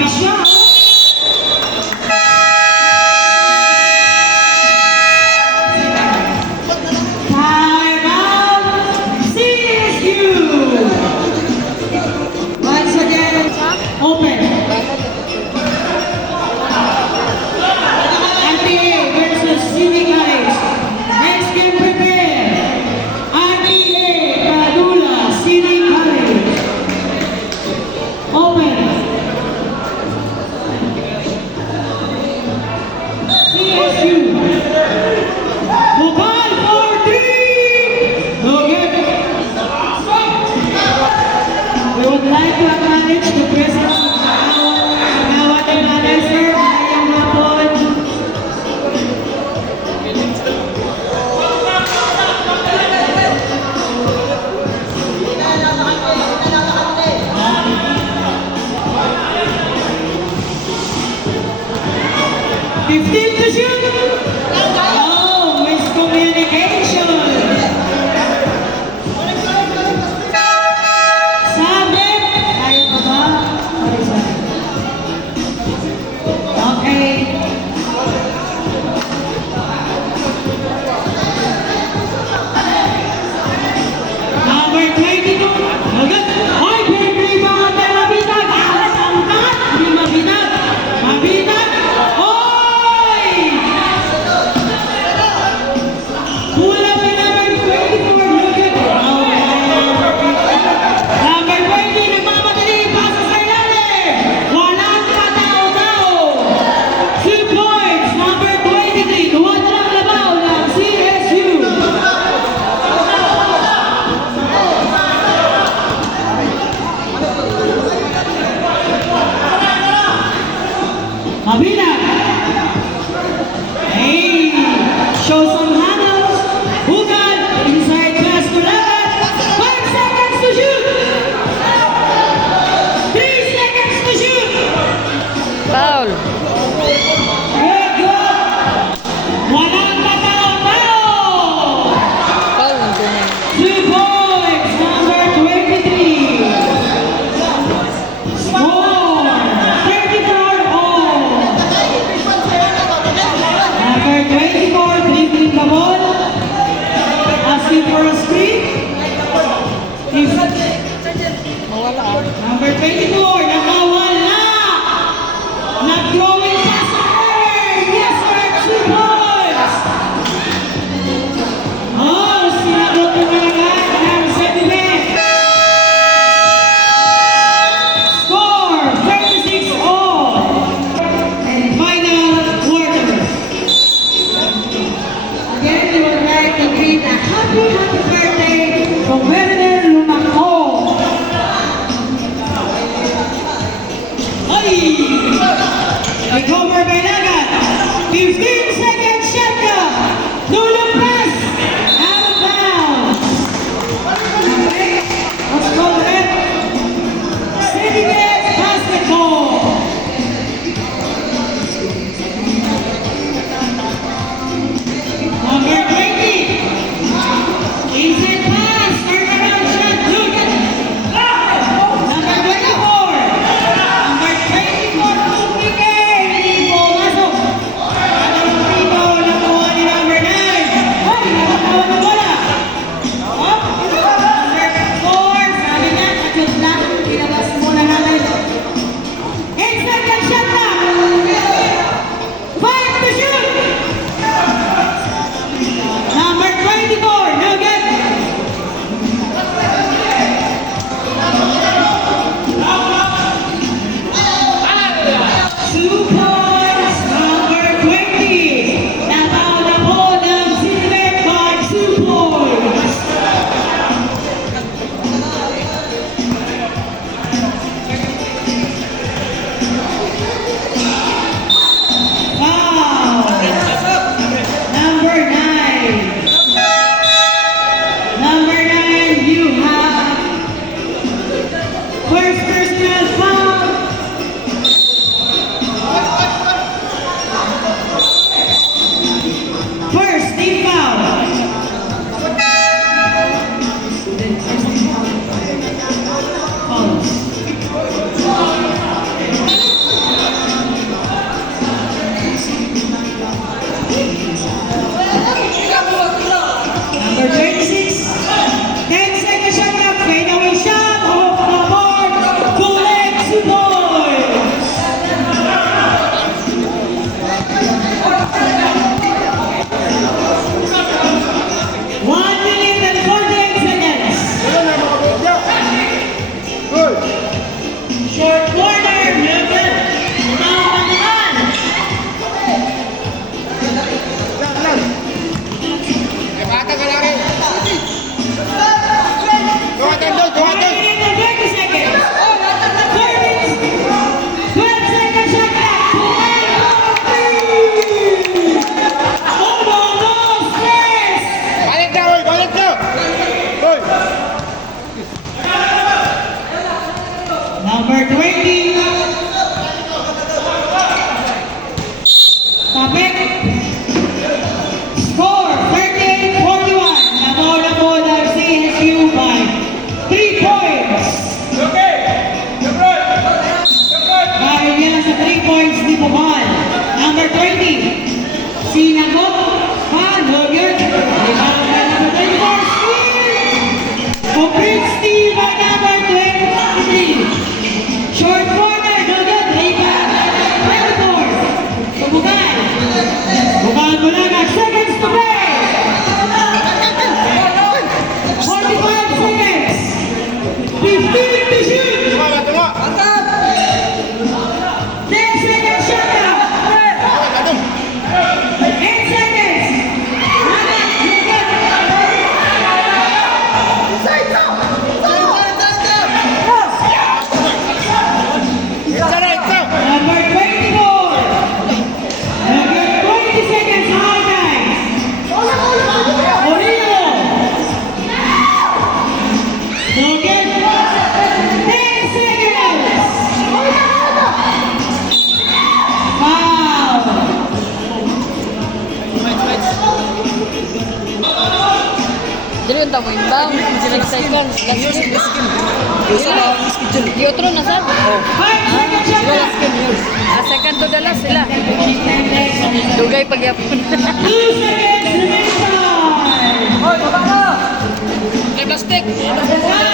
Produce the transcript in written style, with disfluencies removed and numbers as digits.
Grabe siya. Time out. CSU. Once again, open. RTA versus City College. Next game prepare. RTA Padula, City College. Open. CSU. Mobile for three. No good. We would like to acknowledge the presence of our mother, sir. Mayang hapon. Fifteen to shoot. Oh, miscommunication. Sabit. Ayaw pa ba? Sorry. Okay. Number 22. Agad. Hoy, baby, mga mabitag. Alas ang kat. Hindi mabitag. Mabitag. Hoy! Pula pa number 24. Look at. Number 20. Nagmamadali. Pasa sa ilalim. Walang katao-tao. 2 points. Number 23. Duwa na lang labaw ng CSU. Mabina. Hey, show some handles. Hugan inside class to 5 seconds to shoot. 3 seconds to shoot. Foul. Good, good. Walang katao-tao. Foul ng tunay. 2 points, number 23. Score, 34 all. Number 24, dribbling the ball. Asking for a screen. Mawala ah. Number 24, nakawala. Nag-throwing pass error. Yes, sir, 2 points. Oh, sinagot ko na agad ng sentiment. Score, 36 all. And final quarter. Again, we would like to greet a happy birthday from Werner Lumangko. Ay! Recover by Lagat. 15 seconds shot clock. Tulong pass. Out of bounds. Okay. Let's go red. City Gate basketball. Number 20. Inside pass. Turnaround shot. Look at Number 24. Number 24. Tupike. Hindi po mo inbound. 6 seconds. Last game. Di otro na sad. 5 seconds shot clock. Second to the last sila. Dugay pagyapon. 2 seconds remaining time. Plastic. Time